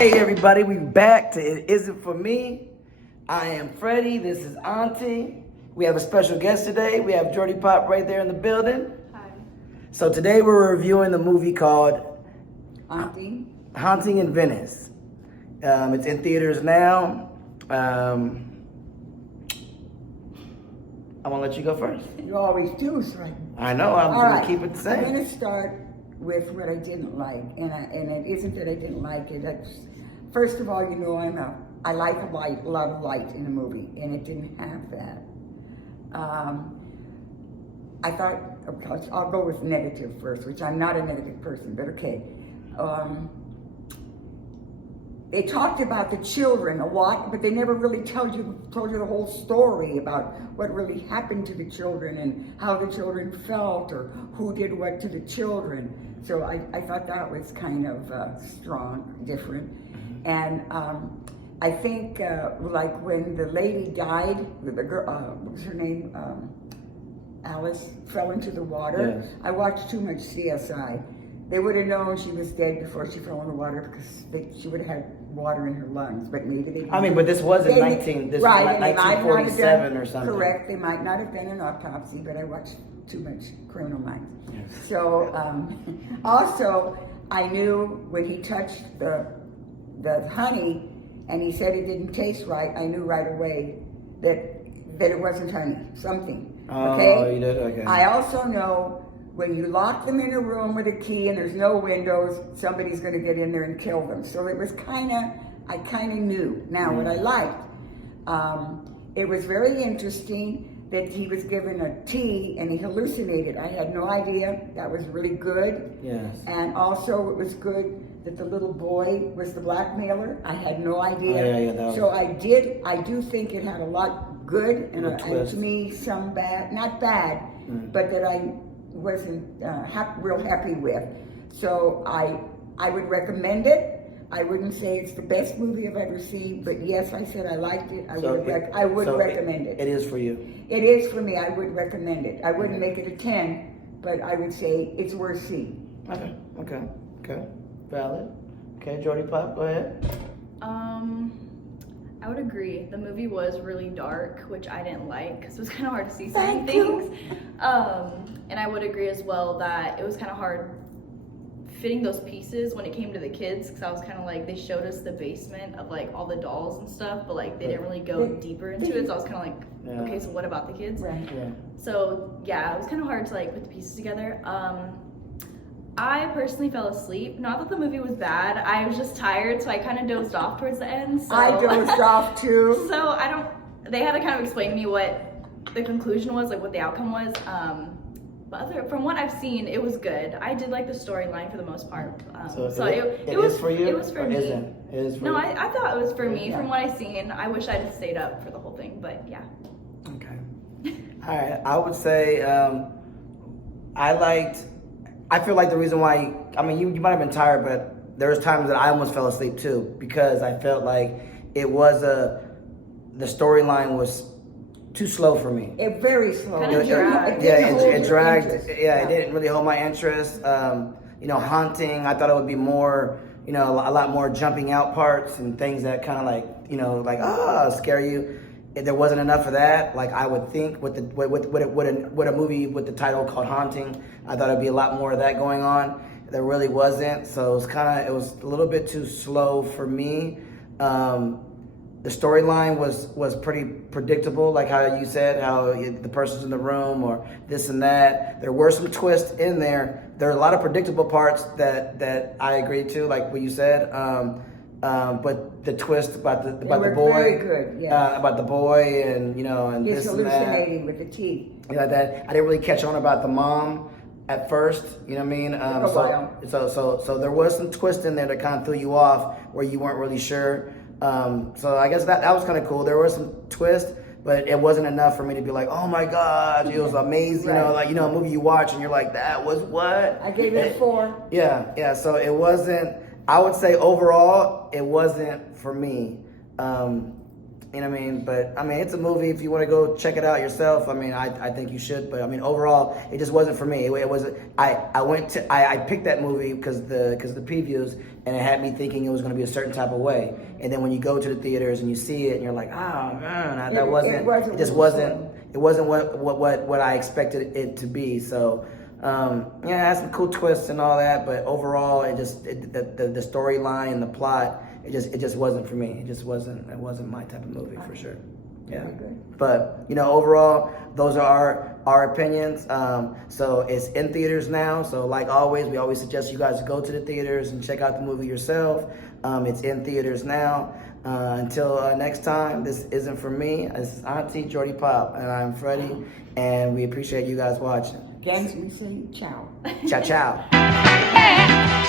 Hey everybody, we back to It Isn't For Me. I am Freddie, this is Auntie. We have a special guest today. We have Jordy Pop right there in the building. Hi. So today we're reviewing the movie called Haunting in Venice. It's in theaters now. I'm gonna let you go first. You always do, so I know, I'm gonna keep it the same. I'm gonna start with what I didn't like, and it isn't that I didn't like it. First of all, you know, I like a lot of light in a movie, and it didn't have that. I thought, I'll go with negative first, which I'm not a negative person, but okay. They talked about the children a lot, but they never really told you the whole story about what really happened to the children and how the children felt or who did what to the children. So I thought that was kind of strong, different. And I think like when the lady died, the girl, what was her name? Alice fell into the water. Yes. I watched too much CSI. They would have known she was dead before she fell in the water because she would have had water in her lungs, but maybe they didn't. I mean, but this was in right, 1947 or something. Correct, they might not have been an autopsy, but I watched too much Criminal Minds. Yes. So, also, I knew when he touched the honey and he said it didn't taste right, I knew right away that it wasn't honey, something. Okay? Oh, you did? Okay. I also know when you lock them in a room with a key and there's no windows, somebody's going to get in there and kill them. So it was I kind of knew. Now, what I liked, it was very interesting that he was given a tea and he hallucinated. I had no idea. That was really good. Yes. And also it was good that the little boy was the blackmailer. I had no idea. Oh, yeah, so I do think it had a lot good and to me some bad, not bad, but that I wasn't real happy with. So I would recommend it. I wouldn't say it's the best movie I've ever seen, but yes, I said I liked it. I would recommend it. It is for you. It is for me. I would recommend it. I wouldn't make it a 10, but I would say it's worth seeing. Okay. Valid. Okay, Jordy Pop, go ahead. I would agree. The movie was really dark, which I didn't like because it was kind of hard to see certain Thank you. things. And I would agree as well that it was kind of hard fitting those pieces when it came to the kids, because I was kind of like, they showed us the basement of like all the dolls and stuff, but like they didn't really go deeper into it. So I was kind of like, okay, so what about the kids? Right. Yeah. So yeah, it was kind of hard to like put the pieces together. I personally fell asleep. Not that the movie was bad. I was just tired, so I kind of dozed off towards the end. So. I dozed off too. So they had to kind of explain to me what the conclusion was, like what the outcome was. But from what I've seen, it was good. I did like the storyline for the most part. It was for you? It was for me. It is for you? I thought it was for me. From what I've seen, I wish I'd stayed up for the whole thing, but yeah. Okay. All right. I would say I feel like the reason why, I mean, you might have been tired, but there was times that I almost fell asleep too, because I felt like the storyline was too slow for me. It very slow. Kind of dragged. It dragged. It didn't really hold my interest. Haunting, I thought it would be more, a lot more jumping out parts and things that kind of scare you. If there wasn't enough of that, like I would think with a movie with the title called Haunting, I thought it'd be a lot more of that going on. There really wasn't, so it was a little bit too slow for me. The storyline was pretty predictable, like how you said, how the person's in the room or this and that. There were some twists in there. There are a lot of predictable parts that I agreed to, like what you said. But the twist about the boy, very good, yeah. About the boy and and he's this and that. hallucinating with the teeth. That I didn't really catch on about the mom at first. You know what I mean? So there was some twist in there that kind of threw you off where you weren't really sure. So I guess that was kind of cool. There was some twist, but it wasn't enough for me to be like, oh my gosh, it was amazing. Right. A movie you watch and you're like, that was what? I gave it a 4. Yeah. So it wasn't. I would say overall, it wasn't for me. You know what I mean? But I mean, it's a movie. If you want to go check it out yourself, I mean, I think you should. But I mean, overall, it just wasn't for me. It wasn't. I picked that movie because the previews, and it had me thinking it was going to be a certain type of way. And then when you go to the theaters and you see it, and you're like, oh man, that wasn't. It just wasn't. It wasn't what I expected it to be. So. Yeah, it has some cool twists and all that, but overall, the storyline and the plot, it just wasn't for me. It wasn't my type of movie for sure. Yeah, but overall, those are our opinions. So it's in theaters now. So like always, we always suggest you guys go to the theaters and check out the movie yourself. It's in theaters now. Until next time, this isn't for me. This is Auntie Jordy Pop, and I'm Freddie, and we appreciate you guys watching. Gangs, we say ciao. Ciao, ciao.